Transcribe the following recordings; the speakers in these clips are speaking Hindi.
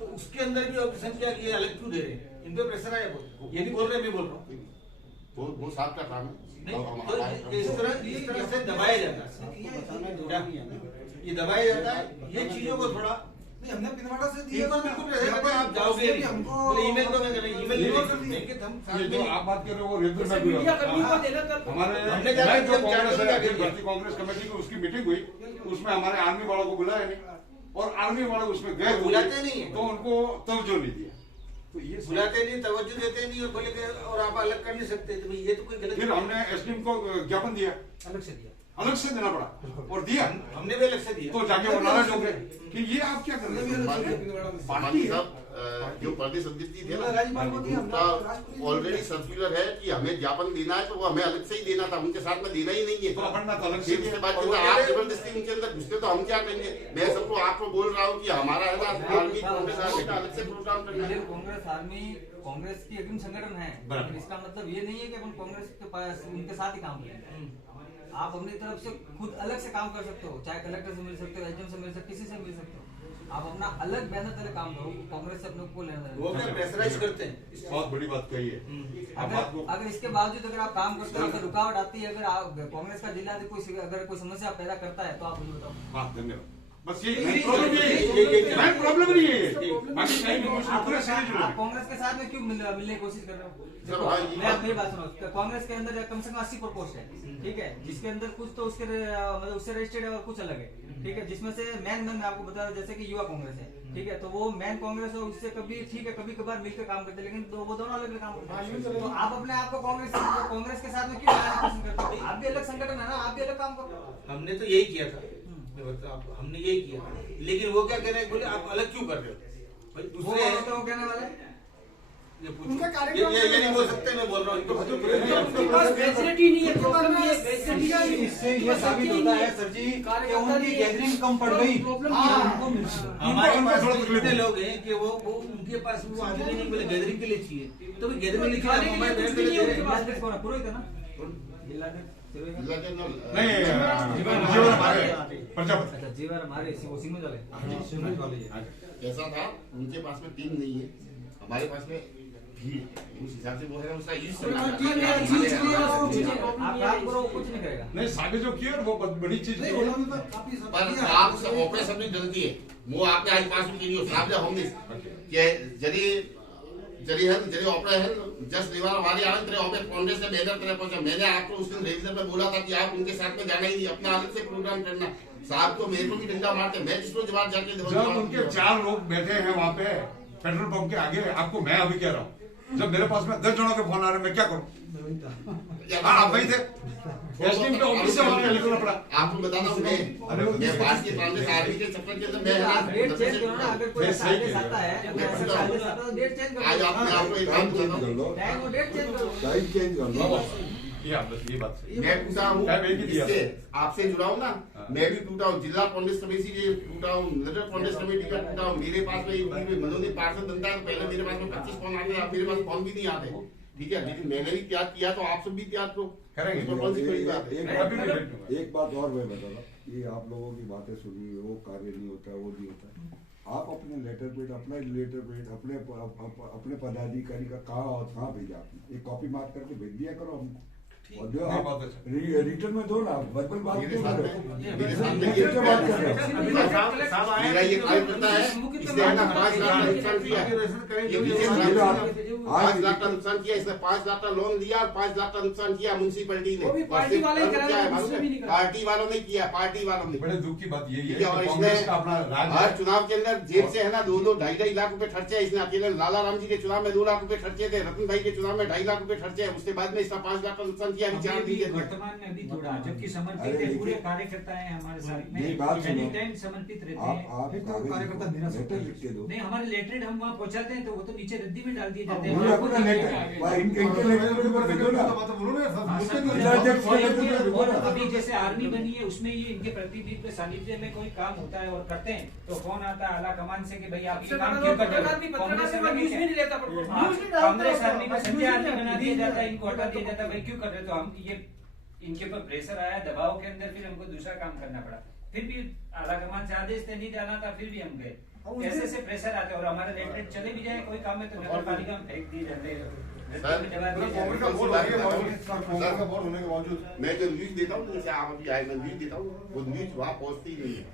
तो उसके अंदर भी ऑप्शन किया कि ये अलग क्यों दे रहे हैं, इन पे प्रेशर आया, ये नहीं बोल रहे, मैं बोल रहा हूँ। वो साहब का काम है। तो इस तरह से दबाया जाता है, ये दबाया जाता है, ये चीजों को थोड़ा नहीं, हमने पिनवाड़ा से दिया, बिल्कुल बिल्कुल आप जाओगे नहीं, ईमेल तो मैं ईमेल नहीं हम ये जो आप बात कर रहे हो वो रेगुलर में भी हमारे कांग्रेस कमेटी की उसकी मीटिंग हुई, उसमें हमारे आर्मी वालों को बुलाया नहीं और आर्मी वाले उसमें गए, बुलाते नहीं है तो उनको तवज्जो नहीं दिया। तो ये बुलाते नहीं, तवज्जो देते नहीं और बोले और आप अलग कर नहीं सकते, तो ये तो कोई गलत। फिर हमने एसडीएम को ज्ञापन दिया, अलग से दिया, अलग से देना पड़ा और दिया, हमने भी अलग से दिया, तो जाके वो नाराज हो गए कि ये आप क्या कर रहे हैं। पार्टी साहब जो प्रदेश अध्यक्ष थे ना, उनका ऑलरेडी सर्कुलर है कि हमें ज्ञापन देना है, तो वो हमें अलग से ही देना था, उनके साथ में देना ही नहीं है। तो अपना तो अलग से फिर इसके बाद आप जबरदस्ती उनके अंदर घुसते तो हम क्या करेंगे। मैं सबको आपको बोल रहा हूँ कि हमारा है ना आर्मी कांग्रेस आर्मी का अलग से प्रोग्राम करना है। कांग्रेस आर्मी कांग्रेस की अग्रिम संगठन है, लेकिन इसका मतलब ये नहीं है कि अपन कांग्रेस के पास उनके साथ ही काम करें। आप अपनी तरफ से खुद अलग से काम कर सकते हो, चाहे कलेक्टर से मिल सकते हो, एचएम से मिल सकते हो, किसी से मिल सकते हो, आप अपना अलग बैनर तले काम करो, कांग्रेस से अपने को लेना है। वो क्या प्रेशराइज करते हैं, बहुत बड़ी बात कही है। अगर इसके बावजूद अगर आप काम करते हो, अगर रुकावट आती है, अगर आप कांग्रेस का जिला अगर कोई समस्या पैदा करता है तो आप मुझे बताओ। धन्यवाद। बस ये प्रॉब्लम नहीं है, बाकी आप कांग्रेस के साथ में क्यों मिलने की कोशिश कर रहे हो? मैं मेरी बात सुनो, कांग्रेस के अंदर कम से कम 80 पोस्ट है, ठीक है, जिसके अंदर कुछ तो उसके मतलब उससे रजिस्टर्ड है और कुछ अलग है, ठीक है, जिसमें से मैन मैं आपको बता रहा जैसे कि युवा कांग्रेस है, ठीक है, तो वो मैन कांग्रेस है, उससे कभी ठीक है कभी कभार मिलकर काम करते हैं, लेकिन तो वो दोनों अलग काम करते हैं। तो आप अपने आप को कांग्रेस के साथ में क्यों लगाने की कोशिश करते हो? आप भी अलग संगठन है ना, आप भी अलग काम करो। हमने तो यही किया था, हमने यही किया, लेकिन वो क्या कह रहे हैं, बोले आप अलग क्यों कर रहे हो भाई, दूसरे तो वो कहने वाले उनका कार्यक्रम ये नहीं बोल सकते, मैं बोल रहा हूँ इससे ये साबित होता है सर जी कि उनकी गैदरिंग कम पड़ गई। हमारे पास कितने लोग हैं कि वो उनके पास वो आदमी नहीं बोले गैदरिंग के लिए चाहिए, तो भी गैदरिंग के लिए पुरोहित है ना, जीवर हमारे सिंह वाले ऐसा था, उनके पास में टीम नहीं है, हमारे पास में भीड़, उस हिसाब से वो है उसका यूज कुछ नहीं करेगा। नहीं साबित जो किया वो बड़ी चीज पर आप ऑपरेशन में गलती है, वो आपने आज पास में की साहब होंगे कि जरी ऑपरेशन जस्ट निवार हमारे आनंद तेरे ऑपरेशन कांग्रेस से बेहतर तरह पहुंचा। मैंने आपको उस दिन रेविजन में बोला था कि आप उनके साथ में जाना ही नहीं, अपना अलग से प्रोग्राम करना। साहब को मेरे को भी डंडा मारते, मैं जिसको जवाब जाके जब उनके 4 लोग बैठे हैं वहाँ पे पेट्रोल पंप के आगे, आपको मैं अभी कह रहा हूँ, जब मेरे पास में 10 जनों के फोन आ रहे हैं, मैं क्या करूँ? आप वही थे, ऑफिस से वहाँ निकलना पड़ा। आपको बताता हूँ मैं बात की कांग्रेस आर्मी के चक्कर के अंदर मैं आज आपको एक काम ये बात मैं टूटा हूँ, आपसे जुड़ा हूँ ना, मैं भी टूटा हूँ, जिला कांग्रेस कमेटी के टूटा हूँ, नगर कांग्रेस कमेटी का टूटा हूँ। मेरे पास में मनोनीत पार्षद बनता है, पहले मेरे पास में 25 फोन आते हैं, मेरे पास फोन भी नहीं आते, ठीक है, लेकिन मैंने भी त्याग किया तो आप सब भी त्याग करो। एक बात और मैं बता रहा, ये आप लोगों की बातें सुनी, वो कार्य नहीं होता, वो नहीं होता। आप अपने लेटर पेड अपने पदाधिकारी का कहाँ भेजा आपने, एक कॉपी मार्क करके भेज दिया करो हमको, और जो आप रिटर्न में दो ना, वर्बल बात क्यों कर रहे हो? मेरा ये कार्य करता है, इसने 5 लाख का नुकसान किया, 5 लाख का नुकसान किया, इसने 5 लाख का लोन लिया और 5 लाख का नुकसान किया म्यूनसिपैलिटी ने, पार्टी वालों ने किया, पार्टी वालों ने। बड़े दुख की बात यही है, और इसने हर चुनाव के अंदर जेब से है ना 2-2-2.5 लाख रुपए खर्चे। इसने अकेले लाला राम जी के चुनाव में 2 लाख रुपए खर्चे थे, रतन भाई के चुनाव में 2.5 लाख रुपए खर्चे, उसके बाद में इसका 5 लाख का नुकसान किया। वर्तमान में अभी थोड़ा, जबकि समर्पित पूरे कार्यकर्ता है हमारे साथ में, समर्पित रहते हैं। नहीं, हमारे लेटरेट हम वहाँ पहुँचाते हैं तो वो तो नीचे रद्दी में डाल दिए जाते हैं। अभी जैसे आर्मी बनी है, उसमें ये इनके प्रतिनिधित्व सानिध्य में कोई काम होता है और करते हैं तो फोन आता है आला कमान से कि भाई आप ये काम क्यों कर रहे हो। कांग्रेस आर्मी में संजय आर्मी बना दिया जाता है, इनको हटा दिया जाता है, भाई क्यों कर रहे हो। तो हम ये इनके ऊपर प्रेशर आया, दबाव के अंदर फिर हमको दूसरा काम करना पड़ा, फिर भी आला कमान से आदेश थे नहीं जाना था, फिर भी हम गए। ऐसे ऐसे प्रेशर आते हैं और हमारा रेट चले भी जाए कोई काम में तो नगर पालिका में फेंक दिए जाते हैं। कांग्रेस का बोर्ड होने के बावजूद मैं जो न्यूज देता हूँ, जैसे आप अभी आए, मैं न्यूज देता हूँ, वो न्यूज वहाँ पहुँचती ही नहीं है।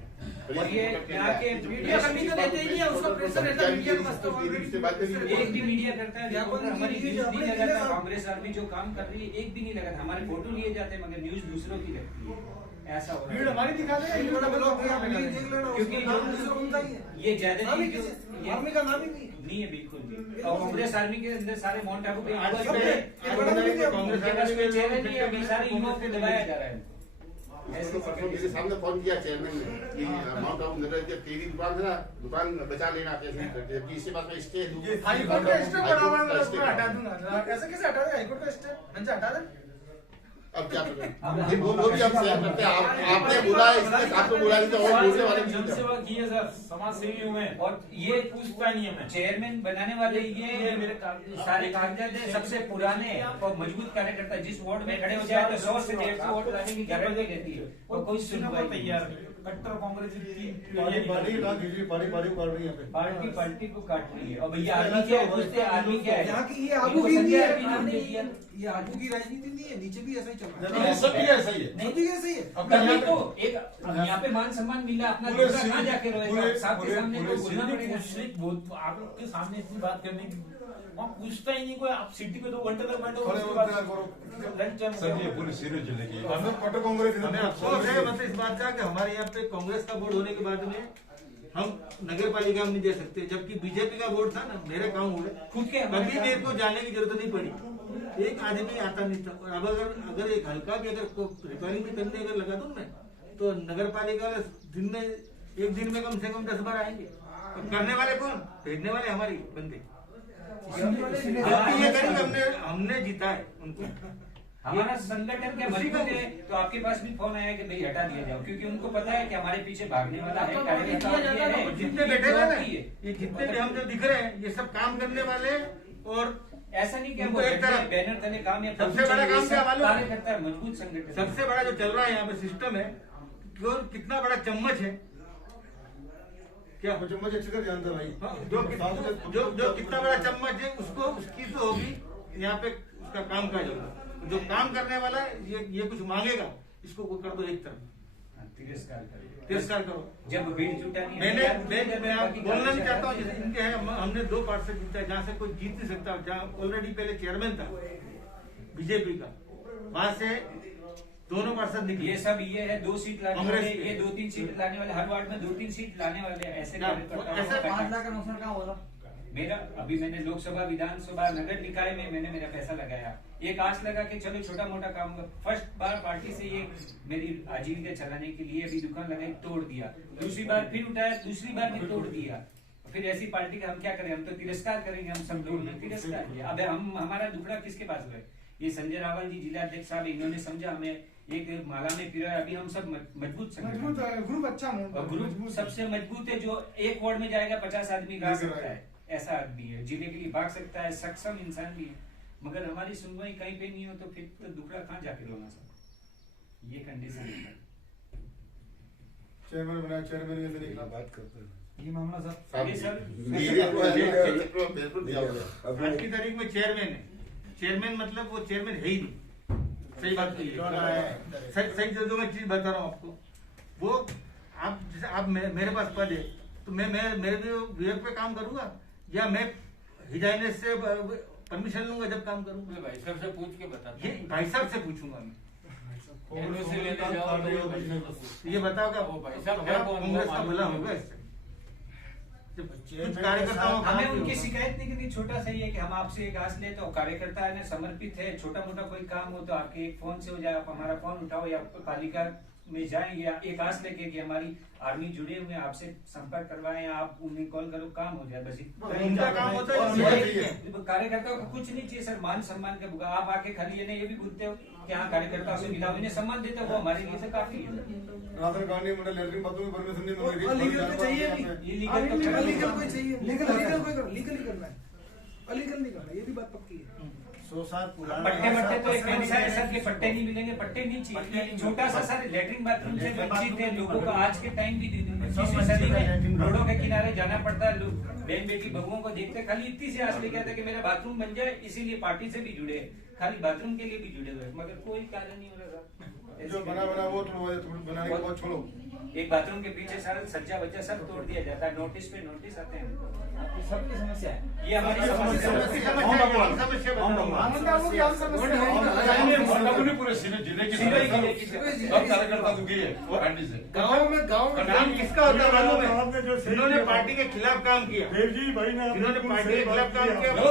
और ये यहाँ के मीडिया कर्मी तो देते ही नहीं है, उसका प्रेशर रहता है मीडिया का मस्त एक भी मीडिया करता है हमारी न्यूज नहीं लगाता। कांग्रेस आर्मी जो काम कर रही है एक भी नहीं लगाता। हमारे फोटो लिए जाते हैं मगर न्यूज दूसरों की लगती है। ऐसा हो रहा है हमारी दिखा देगा क्योंकि ये ज्यादा आर्मी का नाम ही नहीं है बिल्कुल भी। और कांग्रेस आर्मी के अंदर सारे माउंट आबू के चेहरे नहीं है, अभी सारे युवाओं को दबाया जा रहा है। मेरे सामने फोन किया चेयरमैन ने कि माउंट आबू नगर के तेरी दुकान है ना, दुकान बचा लेना कैसे करके, इसके बाद में स्टे हाईकोर्ट का स्टे बना हुआ है, मैं हटा दूंगा। ऐसे कैसे हटा दे हाईकोर्ट का स्टे? हमसे हटा दे। अब क्या करें? वो भी हम शेयर करते हैं। आपने बोला है, इसलिए आपको बोला नहीं तो और बोलने वाले भी नहीं। सेवा की है सर, समाज सेवी हूँ मैं और ये पूछता नहीं है मैं। चेयरमैन बनाने वाले ये मेरे सारे कागजात है, सबसे पुराने और मजबूत कार्यकर्ता। जिस वार्ड में खड़े हो जाए तो 100 से 150 वोट लाने की गारंटी रहती है और कोई सुनवाई तैयार कट्टर कांग्रेस पार्टी को काट रही है। और भैया आर्मी क्या है, पूछते हैं आर्मी क्या है। यहाँ की ये आगू की नहीं है, ये आगू की राजनीति नहीं है, नीचे भी ऐसा ही चल रहा है। सब ऐसा ही है। नहीं भी ऐसा ही है। अब तभी तो एक यहाँ पे मान सम्मान मिल रहा है, अपना दूसरा कहाँ जाके रहेगा? सबके सामने तो बोलना पड़ेगा। आपके सामने इतनी बात करने की वहाँ पूछता ही नहीं कोई। आप सिटी पे 2 घंटे तक बैठो, पूरी सीरीज चलेगी। अफसोस है मतलब इस बात का कि हमारे यहाँ पे कांग्रेस का बोर्ड होने के बाद में हम नगर पालिका में नहीं दे सकते, जबकि बीजेपी का बोर्ड था ना, मेरे गाँव हुए खुद के कभी मेरे को जाने की जरूरत नहीं पड़ी। एक आदमी आता नहीं था। और अब अगर एक हल्का भी अगर रिपेयरिंग भी करने अगर लगा दूं मैं, तो नगर पालिका दिन में एक दिन में कम से कम 10 बार आएंगे। तो करने वाले कौन? भेजने वाले हमारी बंदे। ये करेंगे, हमने जीता है उनको। हमारा संगठन क्या मजबूत है तो आपके पास भी फोन आया कि भाई हटा दिया जाओ, क्योंकि उनको पता है कि हमारे पीछे भागने वाला है कार्यकर्ता है। जितने बैठे हुए ना, ये जितने भी हम जो दिख रहे हैं, ये सब काम करने वाले। और ऐसा नहीं कि उनको एक तरफ बैनर तले काम या सबसे बड़ा काम क्या मालूम? कार्यकर्ता है, मजबूत संगठन। सबसे बड़ा जो चल रहा है यहाँ पे सिस्टम है, कितना बड़ा चम्मच है क्या? चम्मच अच्छी तरह जानते भाई। जो कितना बड़ा चम्मच है, उसको उसकी तो होगी यहाँ पे उसका काम काज होगा। जो काम करने वाला है, ये कुछ मांगेगा, इसको कर दो एक तरफ, तिरस्कार करो। जब भीड़ जुटा नहीं, मैं आप बोलना नहीं चाहता हूँ। जैसे इनके है, हमने 2 पार्षद जीता है, जहाँ से कोई जीत नहीं सकता। जहाँ ऑलरेडी पहले चेयरमैन था बीजेपी का, वहां से दोनों पार्षद निकले। ये सब ये है 2 सीट लाने वाले, ये 2-3 सीट लाने वाले, हर वार्ड में 2-3 सीट लाने वाले। ऐसे 5 लाख का नुकसान कहाँ हो रहा? मेरा अभी मैंने लोकसभा, विधानसभा, नगर निकाय में मैंने मेरा पैसा लगाया। एक आस लगा कि चलो छोटा मोटा काम। फर्स्ट बार पार्टी से ये मेरी आजीविका चलाने के लिए अभी दुकान लगाई, तोड़ दिया। दूसरी बार फिर उठाया, दूसरी बार भी तोड़ दिया। फिर ऐसी पार्टी का हम क्या करें? हम तो तिरस्कार करेंगे, हम सब लोग तिरस्कार किया। अब हमारा दुखड़ा किसके पास गए? ये संजय रावल जी जिलाध्यक्ष साहब, इन्होंने समझा हमें एक माला में फिर। अभी हम सब मजबूत ग्रुप अच्छा और ग्रुप सबसे मजबूत है, जो एक वार्ड में जाएगा 50 आदमी गा सकता है, ऐसा आदमी है, जिले के लिए भाग सकता है, सक्षम इंसान भी है। मगर हमारी सुनवाई कहीं पे नहीं हो तो फिर तो दुखड़ा कहाँ जाके रोना सब। ये कंडीशन है। चेयरमैन बना, चेयरमैन में निकला। बात करते हैं ये मामला सर, ये सब बिल्कुल दिया हुआ। आज की तारीख में चेयरमैन है। चेयरमैन मतलब वो चेयरमैन है ही नहीं। सही बात है। सही जो मैं चीज बता रहा हूँ आपको, वो आप जैसे आप मेरे पास पद है तो मैं मेरे विवेक पे काम करूंगा, या मैं हिजाइनेस से परमिशन लूंगा जब काम करूंगा? भाई साहब से पूछ के बता। ये भाई साहब से पूछूंगा मैं। से लेने जाओ तो ये बताओ क्या भाई साहब कांग्रेस का भला होगा इससे? कुछ कार्यकर्ताओं हमें उनकी शिकायत नहीं करनी। छोटा सा ही है कि हम आपसे एक आस लेते हो, कार्यकर्ता है समर्पित है, छोटा मोटा कोई काम हो तो आपके एक फोन से हो जाए, आप हमारा फोन उठाओ या पालिका में जाएं, या एक आस लेके कि हमारी आर्मी जुड़े हुए हैं, आपसे संपर्क करवाएं, या आप उन्हें कॉल करो, काम हो जाए बस। उनका काम होता है। कार्यकर्ताओं को कुछ नहीं चाहिए सर, मान सम्मान का भुगा। आप आके खाली ये भी बोलते हो कि हाँ कार्यकर्ता से मिला, उन्हें सम्मान देते हो, वो हमारे लिए तो काफी है। राशन कार्ड नहीं, लैट्रिन बाथरूम परमिशन नहीं मिल रही। लीगल तो चाहिए नहीं, ये लीगल लीगल कोई चाहिए, लीगल कोई लीगल ही करना है, अलीगल नहीं करना, ये भी बात पक्की है। पट्टे वट्टे तो एक ऐसा है सर कि पट्टे नहीं मिलेंगे, पट्टे नहीं चाहिए। छोटा सा सर लेटरिन बाथरूम से वंचित है लोगों को आज के टाइम भी 21वीं सदी में रोडों के किनारे जाना पड़ता है। लोग बहन बेटी बहुओं को देखते खाली इतनी सी आस लेके आते कि मेरा बाथरूम बन जाए, इसीलिए पार्टी से भी जुड़े, खाली बाथरूम के लिए भी जुड़े हुए, मगर कोई कार्य नहीं हो रहा सर। जो बना वो बनाने के बाद छोड़ो। एक बाथरूम के पीछे सारा सज्जा वज्जा सब तोड़ दिया जाता है, नोटिस पे नोटिस आते हैं। सबकी समस्या है ये हमारी समस्या है। पूरे जिले की सब कार्यकर्ता दुखी है पार्टी से। गाँव में काम किसका होता है मालूम है? जिन्होंने पार्टी के खिलाफ काम किया, जिन्होंने पार्टी के खिलाफ काम किया